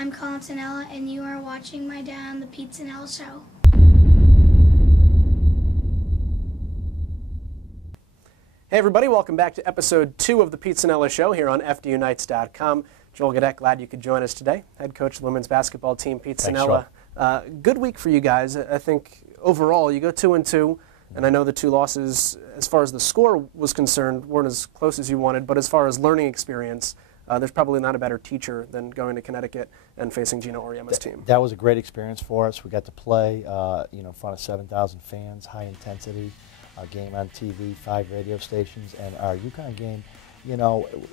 I'm Pete Cinella, and you are watching my dad on the Pete Cinella Show. Hey everybody, welcome back to episode 2 of the Pete Cinella Show here on FDUnites.com. Joel Godett, glad you could join us today. Head coach of the women's basketball team, Pete Cinella. Good week for you guys. I think overall you go 2-2, and I know the 2 losses, as far as the score was concerned, weren't as close as you wanted, but as far as learning experience, there's probably not a better teacher than going to Connecticut and facing Gino Auriemma's team. That was a great experience for us. We got to play in front of 7,000 fans, high intensity. Our game on TV, 5 radio stations, and our UConn game,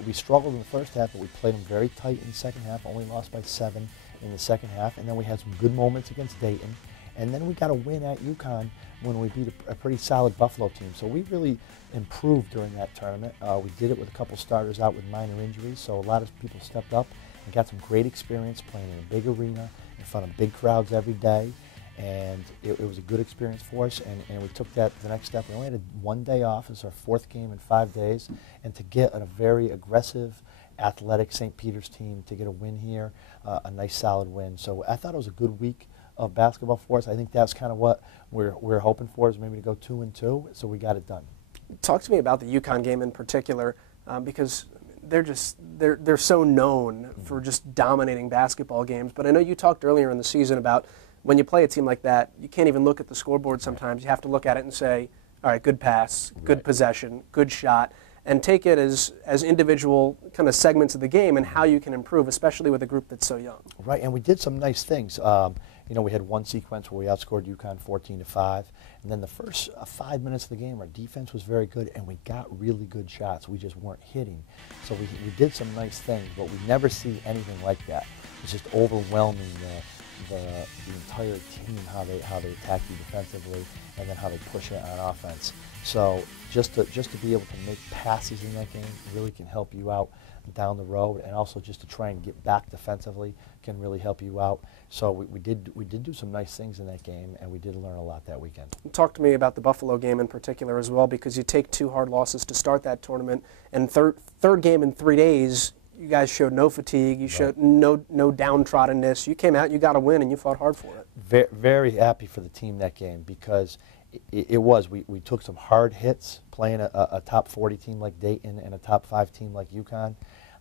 we struggled in the first half, but we played them very tight in the second half, only lost by 7 in the second half, and then we had some good moments against Dayton, and then we got a win at UConn when we beat a pretty solid Buffalo team. So we really improved during that tournament. We did it with a couple starters out with minor injuries, so a lot of people stepped up and got some great experience playing in a big arena in front of big crowds every day. And it was a good experience for us, and we took that to the next step. We only had 1 day off. It's our 4th game in 5 days, and to get a very aggressive, athletic St. Peter's team to get a win here, a nice solid win. So I thought it was a good week of basketball for us. I think that's kind of what we're hoping for, is maybe to go 2-2, so we got it done. Talk to me about the UConn game in particular, because they're so known for just dominating basketball games. But I know you talked earlier in the season about when you play a team like that, you can't even look at the scoreboard sometimes. You have to look at it and say, all right, good pass, good possession, good shot, and take it as individual kind of segments of the game and how you can improve, especially with a group that's so young. Right, and we did some nice things. We had one sequence where we outscored UConn 14-5, and then the first 5 minutes of the game, our defense was very good, and we got really good shots. We just weren't hitting. So we did some nice things, but we never see anything like that. It's just overwhelming the entire team, how they attack you defensively, and then how they push it on offense. So just to be able to make passes in that game really can help you out down the road, and also just to try and get back defensively can really help you out. So we did do some nice things in that game, and we did learn a lot that weekend. Talk to me about the Buffalo game in particular as well, because you take 2 hard losses to start that tournament, and third game in 3 days. You guys showed no fatigue. You showed no downtroddenness. You came out, you got a win, and you fought hard for it. Very, very happy for the team that game, because we took some hard hits playing a top 40 team like Dayton and a top 5 team like UConn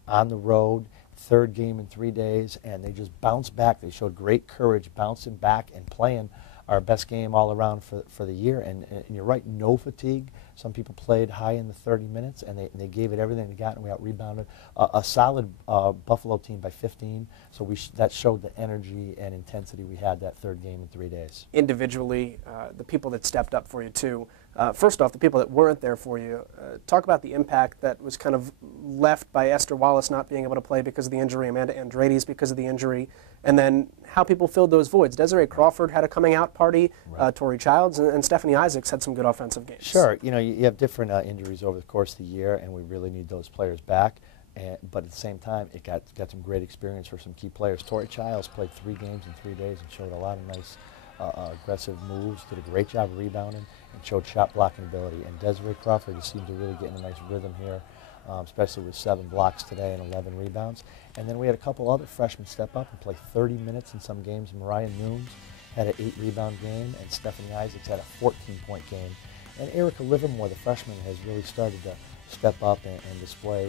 on the road. 3rd game in 3 days, and they just bounced back. They showed great courage bouncing back and playing our best game all around for the year. And you're right, no fatigue. Some people played high in the 30 minutes, and they gave it everything they got, and we out-rebounded a solid Buffalo team by 15. So that showed the energy and intensity we had that 3rd game in 3 days. Individually, the people that stepped up for you too. First off, the people that weren't there for you, talk about the impact that was kind of left by Esther Wallace not being able to play because of the injury, Amanda Andrades because of the injury, and then how people filled those voids. Desiree Crawford had a coming out party, Tori Childs, and Stephanie Isaacs had some good offensive games. Sure, you have different injuries over the course of the year, and we really need those players back. But at the same time, it got some great experience for some key players. Tori Childs played 3 games in 3 days and showed a lot of nice aggressive moves, did a great job of rebounding, and showed shot blocking ability. And Desiree Crawford seemed to really get in a nice rhythm here, especially with 7 blocks today and 11 rebounds. And then we had a couple other freshmen step up and play 30 minutes in some games. Mariah Nunes had an 8-rebound game, and Stephanie Isaacs had a 14-point game. And Erica Livermore, the freshman, has really started to step up and display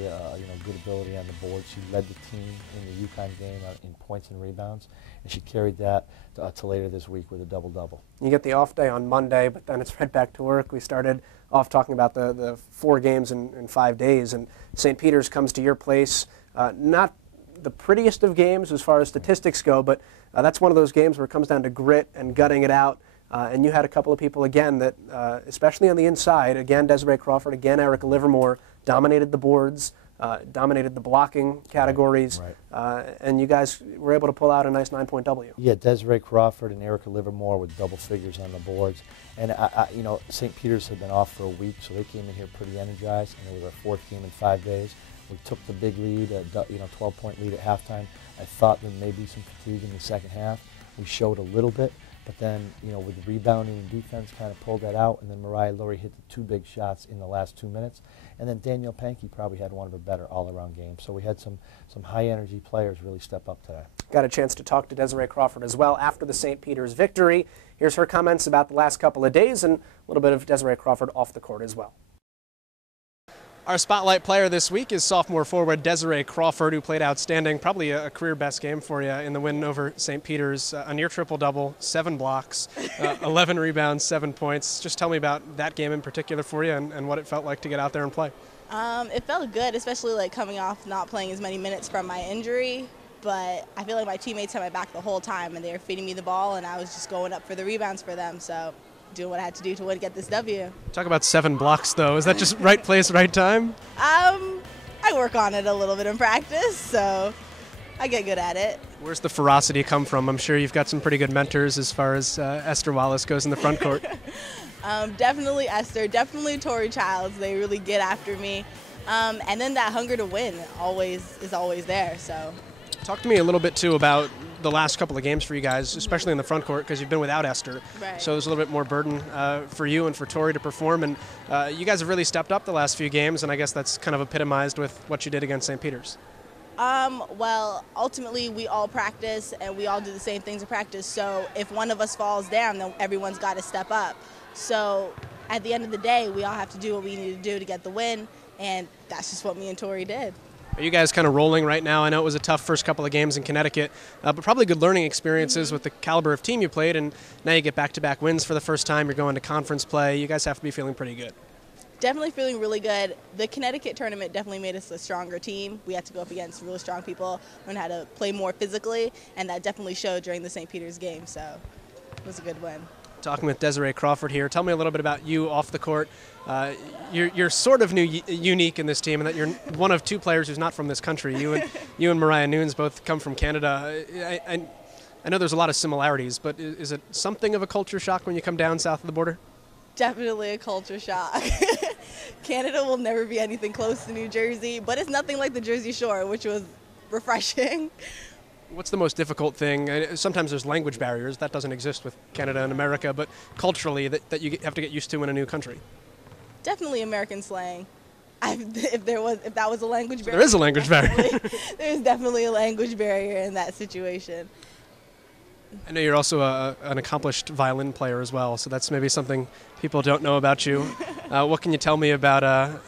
good ability on the board. She led the team in the UConn game in points and rebounds, and she carried that to later this week with a double-double. You get the off day on Monday, but then it's right back to work. We started off talking about the 4 games in 5 days, and St. Peter's comes to your place. Not the prettiest of games as far as statistics go, but that's one of those games where it comes down to grit and gutting it out. And you had a couple of people, again, that, especially on the inside, again, Desiree Crawford, again, Erica Livermore, dominated the boards, dominated the blocking categories, and you guys were able to pull out a nice 9-point W. Yeah, Desiree Crawford and Erica Livermore with double figures on the boards. And, St. Peter's had been off for a week, so they came in here pretty energized, and it was our 4th game in 5 days. We took the big lead, 12-point lead at halftime. I thought there may be some fatigue in the second half. We showed a little bit. But then, with the rebounding and defense, kind of pulled that out, and then Mariah Lurie hit the 2 big shots in the last 2 minutes. And then Danielle Pankey probably had one of her better all-around games. So we had some high-energy players really step up today. got a chance to talk to Desiree Crawford as well after the St. Peter's victory. Here's her comments about the last couple of days and a little bit of Desiree Crawford off the court as well. Our spotlight player this week is sophomore forward Desiree Crawford, who played outstanding, probably a career best game for you in the win over St. Peter's. A near triple-double, 7 blocks, 11 rebounds, 7 points. Just tell me about that game in particular for you and what it felt like to get out there and play. It felt good, especially like coming off not playing as many minutes from my injury. But I feel like my teammates had my back the whole time, and they were feeding me the ball, and I was just going up for the rebounds for them. So doing what I had to do to get this W. Talk about 7 blocks, though. Is that just right place, right time? I work on it a little bit in practice, so I get good at it. Where's the ferocity come from? I'm sure you've got some pretty good mentors as far as Esther Wallace goes in the front court. Definitely Esther, definitely Tori Childs. They really get after me. And then that hunger to win is always there. So. Talk to me a little bit, too, about the last couple of games for you guys, especially in the front court, because you've been without Esther. Right. So there's a little bit more burden for you and for Tori to perform. And you guys have really stepped up the last few games, and I guess that's kind of epitomized with what you did against St. Peter's. Well, ultimately, we all practice, and we all do the same things in practice. So if one of us falls down, then everyone's got to step up. So at the end of the day, we all have to do what we need to do to get the win, and that's just what me and Tori did. Are you guys kind of rolling right now? I know it was a tough first couple of games in Connecticut, but probably good learning experiences with the caliber of team you played, and now you get back-to-back wins for the first time. You're going to conference play. You guys have to be feeling pretty good. Definitely feeling really good. The Connecticut tournament definitely made us a stronger team. We had to go up against really strong people, learn how to play more physically, and that definitely showed during the St. Peter's game, so it was a good win. Talking with Desiree Crawford here. Tell me a little bit about you off the court. You're sort of unique in this team in that you're one of 2 players who's not from this country. You and Mariah Nunes both come from Canada. I know there's a lot of similarities, but is it something of a culture shock when you come down south of the border? Definitely a culture shock. Canada will never be anything close to New Jersey, but it's nothing like the Jersey Shore, which was refreshing. What's the most difficult thing? Sometimes there's language barriers. That doesn't exist with Canada and America, but culturally that you have to get used to in a new country. Definitely American slang. If that was a language barrier. There is a language barrier. There's definitely a language barrier in that situation. I know you're also an accomplished violin player as well, so that's maybe something people don't know about you. What can you tell me about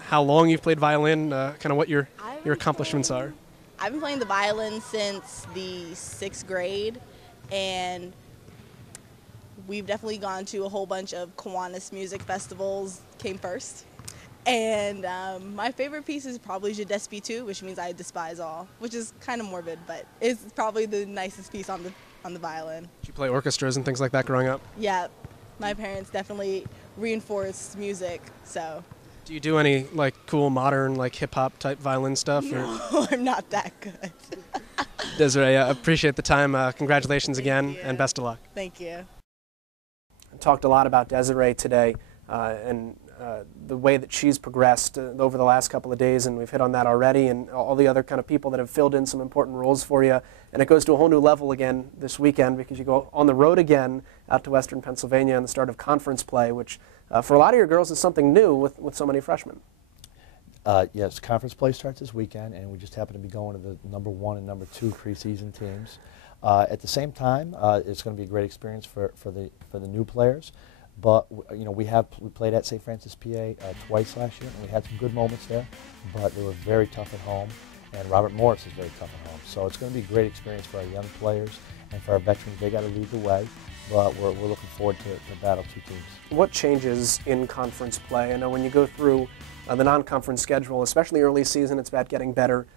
how long you've played violin, kind of what your accomplishments are? I've been playing the violin since the 6th grade, and we've definitely gone to a whole bunch of Kiwanis music festivals, came first. And my favorite piece is probably Je Despise Tout, which means I despise all, which is kind of morbid, but it's probably the nicest piece on the violin. Did you play orchestras and things like that growing up? Yeah, my parents definitely reinforced music, so. Do you do any like cool modern like hip hop type violin stuff? No, I'm not that good. Desiree, I appreciate the time. Congratulations again, and best of luck. Thank you. I talked a lot about Desiree today and the way that she's progressed over the last couple of days, and we've hit on that already, and all the other kind of people that have filled in some important roles for you. And it goes to a whole new level again this weekend because you go on the road again out to Western Pennsylvania and the start of conference play, which for a lot of your girls is something new with so many freshmen. Yes, conference play starts this weekend, and we just happen to be going to the number 1 and number 2 preseason teams. At the same time, it's going to be a great experience for the new players. But you know, we played at St. Francis, PA twice last year, and we had some good moments there. But they were very tough at home, and Robert Morris is very tough at home. So it's going to be a great experience for our young players and for our veterans. They got to lead the way, but we're looking forward to battle 2 teams. What changes in conference play? I know when you go through the non-conference schedule, especially early season, it's about getting better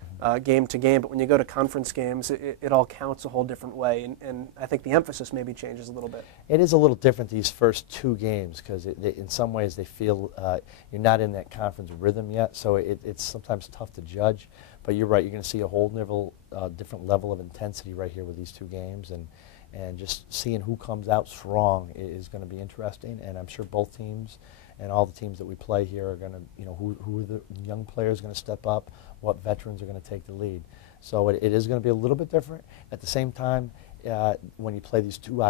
game to game. But when you go to conference games, it all counts a whole different way. And I think the emphasis maybe changes a little bit. It is a little different these first 2 games because in some ways they feel you're not in that conference rhythm yet. So it's sometimes tough to judge. But you're right, you're going to see a whole different level of intensity right here with these 2 games. And just seeing who comes out strong is going to be interesting. And I'm sure both teams and all the teams that we play here are going to, you know, who are the young players going to step up, what veterans are going to take the lead. So it is going to be a little bit different. At the same time, when you play these 2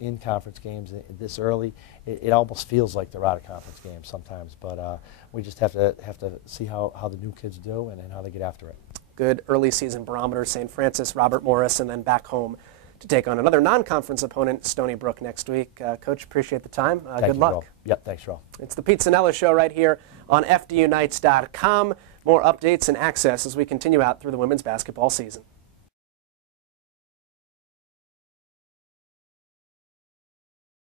in-conference games this early, it almost feels like they're out-of-conference games sometimes. But we just have to see how the new kids do and how they get after it. good early season barometer, St. Francis, Robert Morris, and then back home to take on another non-conference opponent, Stony Brook, next week. Coach, appreciate the time. Good luck. Ro. Yep, thanks, Ro. It's the Pete Cinella Show right here on FDUnites.com. More updates and access as we continue out through the women's basketball season.